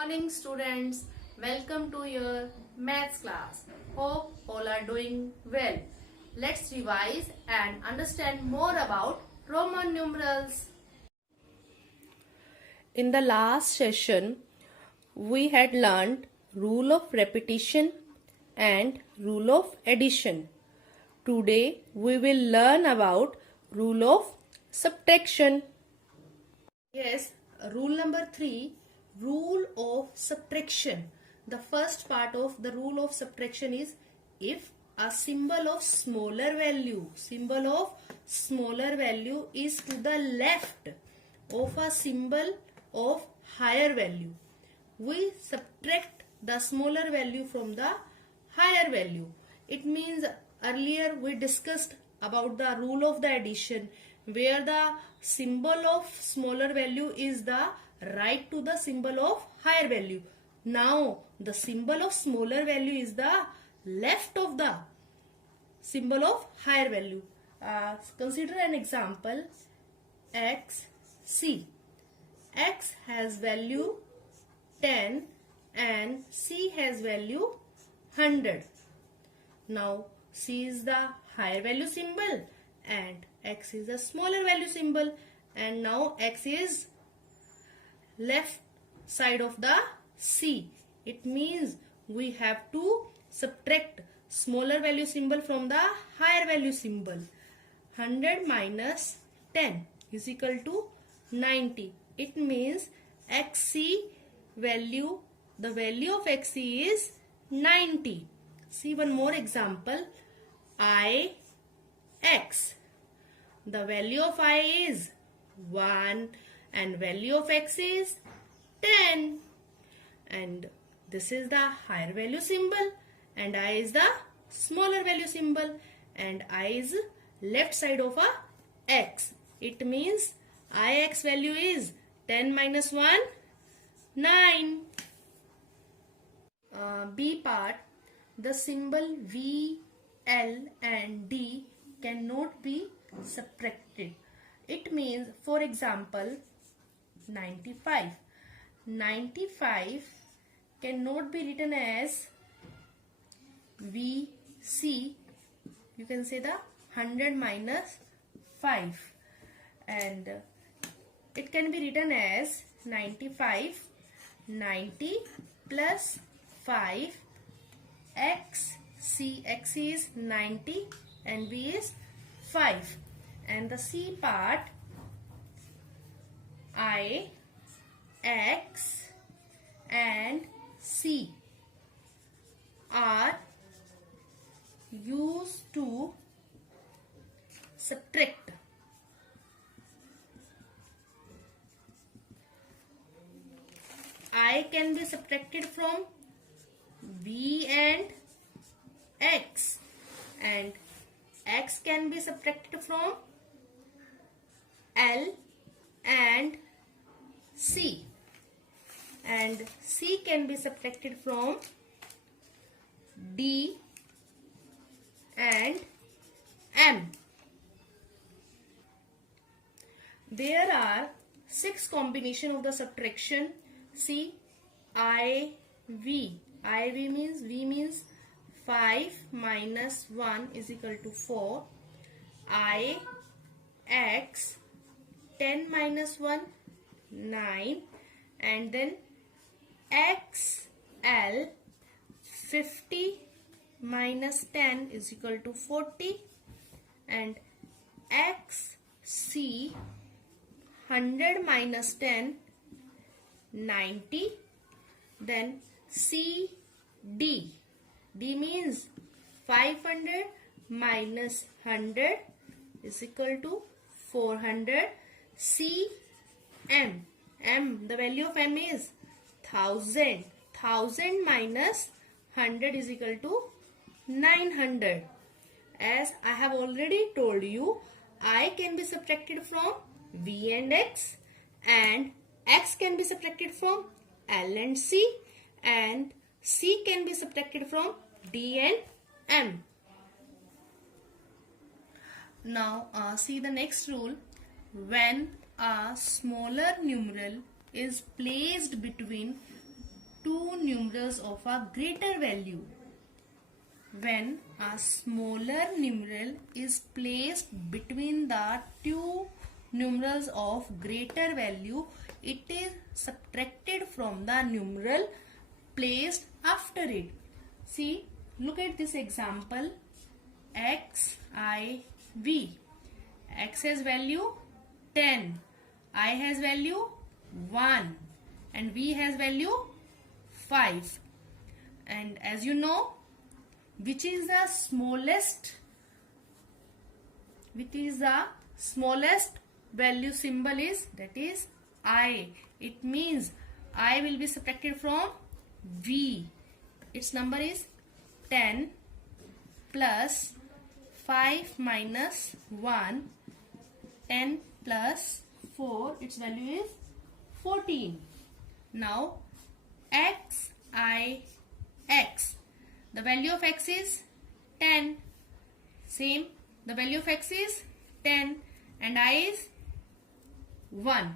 Morning students, welcome to your maths class. Hope all are doing well. Let's revise and understand more about Roman numerals. In the last session, we had learned rule of repetition and rule of addition. Today we will learn about rule of subtraction. Yes, rule number 3, rule of subtraction. The first part of the rule of subtraction is if a symbol of smaller value is to the left of a symbol of higher value, we subtract the smaller value from the higher value. It means earlier we discussed about the rule of the addition, where the symbol of smaller value is the right to the symbol of higher value. Now the symbol of smaller value is the left of the symbol of higher value. Consider an example, xc. X has value 10 and C has value 100. Now C is the higher value symbol and X is the smaller value symbol, and now X is left side of the C. It means we have to subtract smaller value symbol from the higher value symbol. 100 minus 10 is equal to 90. It means XC value, the value of XC is 90. See one more example, IX. The value of I is 1 and value of X is 10. And this is the higher value symbol and I is the smaller value symbol, and I is left side of a X. It means IX value is 10 minus 1, 9. B part, the symbol V, L and D cannot be subtracted. It means, for example, 95. 95 cannot be written as VC. You can say the 100 minus 5. And it can be written as 95, 90 plus 5, X, C, X is 90 and V is 5. And the C part, I, X and C are used to subtract. I can be subtracted from V and X, and X can be subtracted from L and C, and C can be subtracted from D and M. There are 6 combinations of the subtraction. See, IV. IV means, V means 5 minus 1 is equal to 4. IX, 10 minus 1, 9. And then XL, 50 minus 10 is equal to 40. And XC, 100 minus 10, 90. Then CD. D means 500 minus 100 is equal to 400. CM. M, the value of M is 1000. 1000 minus 100 is equal to 900. As I have already told you, I can be subtracted from V and X, and X can be subtracted from L and C, and C can be subtracted from D and M. Now see the next rule. When a smaller numeral is placed between two numerals of a greater value. When a smaller numeral is placed between the two numerals of greater value, it is subtracted from the numeral placed after it. See, look at this example. X, I, V. X has value 10, I has value 1 and V has value 5. And as you know, which is the smallest value symbol is, that is I. It means I will be subtracted from V. Its number is 10 plus 5 minus 1, 10 plus 4, its value is 14. Now X, I, X. The value of X is 10. Same, the value of X is 10 and I is 1.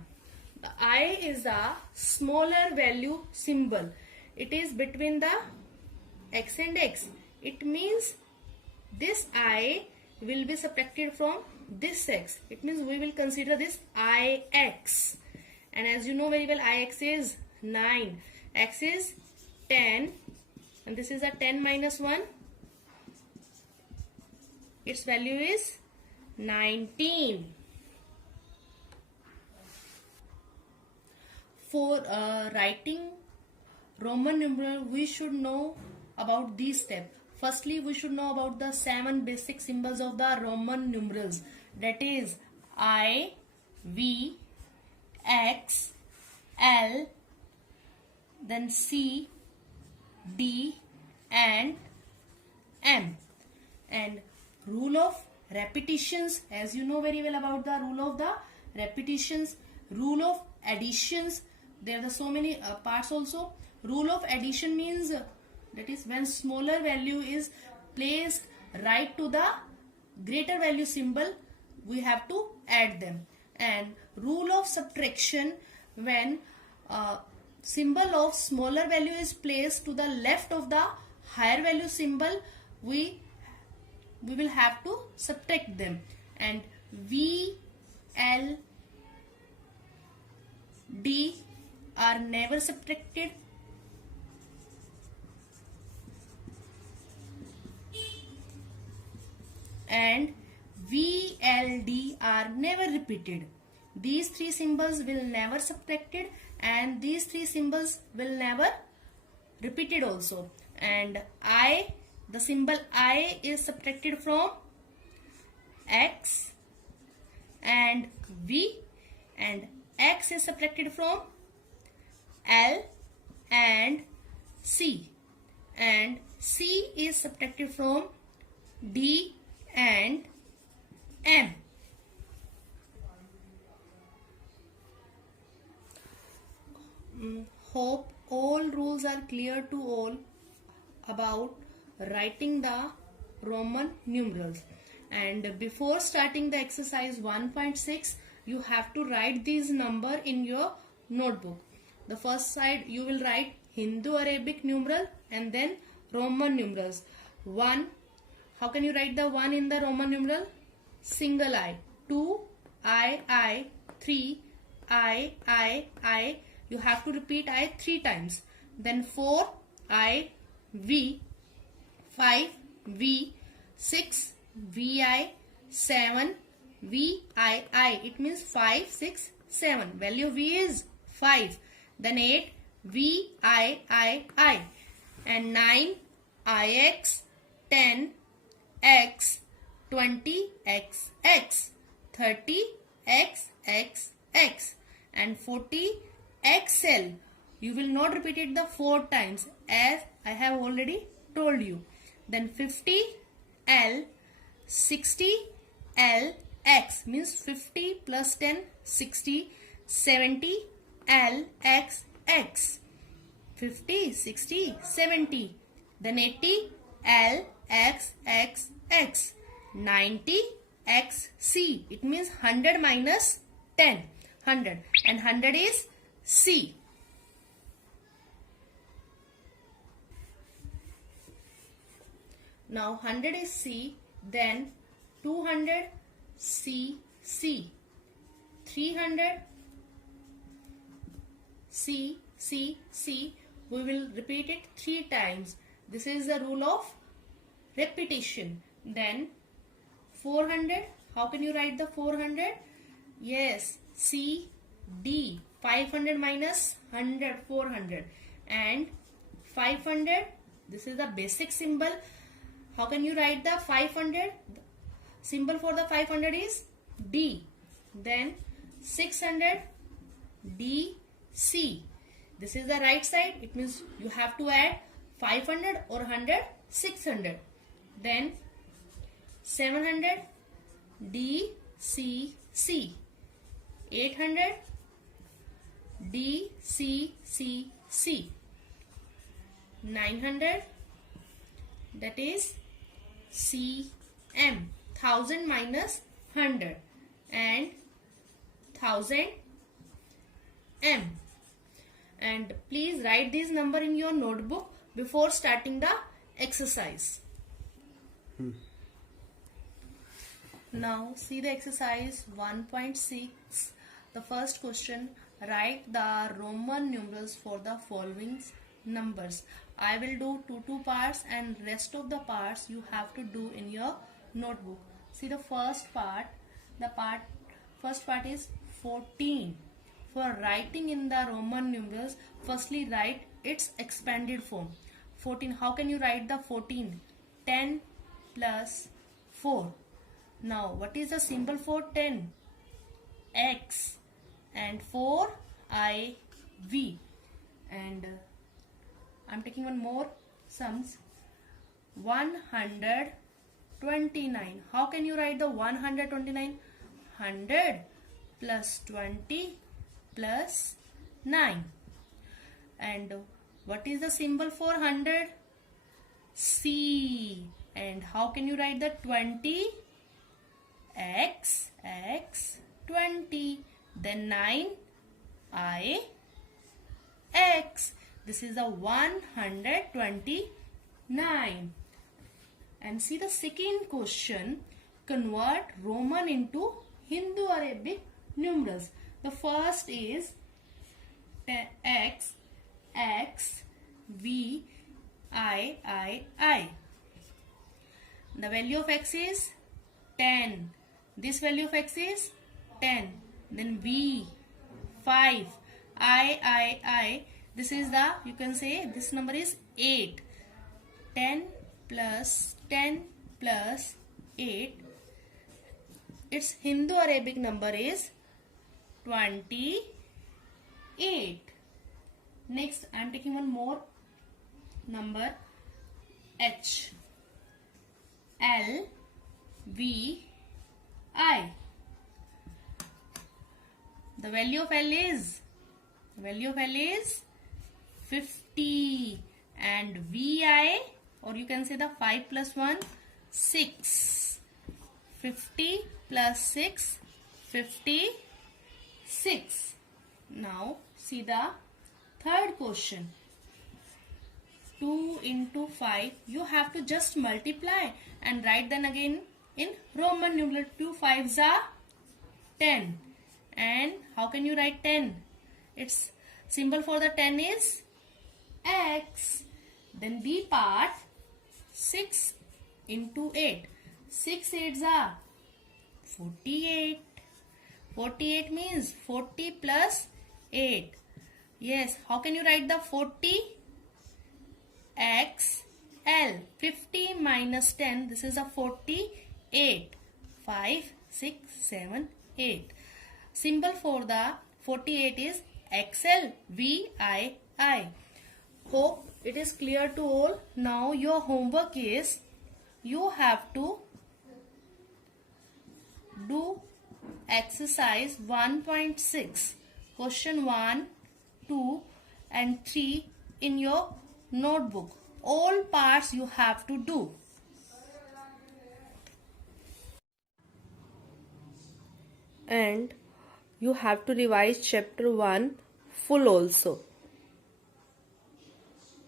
The I is a smaller value symbol. It is between the X and X. It means this I will be subtracted from this X. It means we will consider this IX. And as you know very well, IX is 9. X is 10. And this is a 10 minus 1. Its value is 19. For writing Roman numeral, we should know about these steps. Firstly, we should know about the 7 basic symbols of the Roman numerals. That is I, V, X, L, then C, D and M. And rule of repetitions, as you know very well about the rule of the repetitions, rule of additions. There are so many parts also. Rule of addition means that is when smaller value is placed right to the greater value symbol, we have to add them. And rule of subtraction, when symbol of smaller value is placed to the left of the higher value symbol, we will have to subtract them. And V, L, D are never subtracted. And V, L, D are never repeated. These three symbols will never subtracted and these three symbols will never repeated also. And I, the symbol I is subtracted from X and V, and X is subtracted from L and C, and C is subtracted from D and M. Hope all rules are clear to all about writing the Roman numerals. And before starting the exercise 1.6, you have to write these number in your notebook. The first side you will write Hindu Arabic numeral and then Roman numerals. 1. How can you write the 1 in the Roman numeral? Single I. 2. I. 3. I. You have to repeat I 3 times. Then 4. I. V. 5. V. 6. VI. 7. VII. It means 5, 6, 7. Value of V is 5. Then 8. VII. And 9. IX. 10. X. 20. XX. 30. XXX. And 40. XL. You will not repeat it the 4 times as I have already told you. Then 50 L, 60 L, X means 50 plus 10, 60, 70 L, X, X. 50, 60, 70. Then 80 L, X, X, X. 90 X, C. It means 100 minus 10. 100. And 100 is C. Now 100 is C, then 200 C, C, 300 C, C, C. We will repeat it 3 times. This is the rule of repetition. Then 400. How can you write the 400? Yes, C, D. 500 minus 100, 400. And 500. This is the basic symbol. How can you write the 500? Symbol for the 500 is D. Then 600, D, C. This is the right side. It means you have to add 500 or 100, 600. Then 700, D, C, C. 800, D, C, C, C. 900, that is C, M. 1000 minus 100 and 1000 M. And please write this number in your notebook before starting the exercise. Now see the exercise 1.6. The first question, write the Roman numerals for the following numbers. I will do two parts and rest of the parts you have to do in your notebook. See the first part. First part is 14. For writing in the Roman numerals, firstly write its expanded form. 14. How can you write the 14? 10 plus 4. Now, what is the symbol for 10? X. And 4, I, V. And I'm taking one more sums. 129. How can you write the 129? 100 plus 20 plus 9. And what is the symbol for 100? C. And how can you write the 20? X, 20. Then 9, I, X. This is the 129. And see the second question. Convert Roman into Hindu-Arabic numerals. The first is X, V, I. The value of X is 10. This value of X is 10. Then V, 5, I. This is the, you can say this number is 8. 10 plus 8. Its Hindu-Arabic number is 28. Next, I am taking one more number. H, L, V, I. The value of L is 50. And VI, or you can say the 5 plus 1, 6. 50 plus 6, 56. Now see the third question. 2 into 5. You have to just multiply and write then again in Roman numeral. 2 5s are 10. And how can you write 10? Its symbol for the 10 is X. Then B part, 6 into 8. 6 8s are 48. 48 means 40 plus 8. Yes, how can you write the 40? X, L. 50 minus 10. This is a 48. 5, 6, 7, 8. Symbol for the 48 is XL, VI. Hope it is clear to all. Now your homework is, you have to do exercise 1.6, question 1, 2 and 3 in your notebook. All parts you have to do. And you have to revise chapter 1 full also.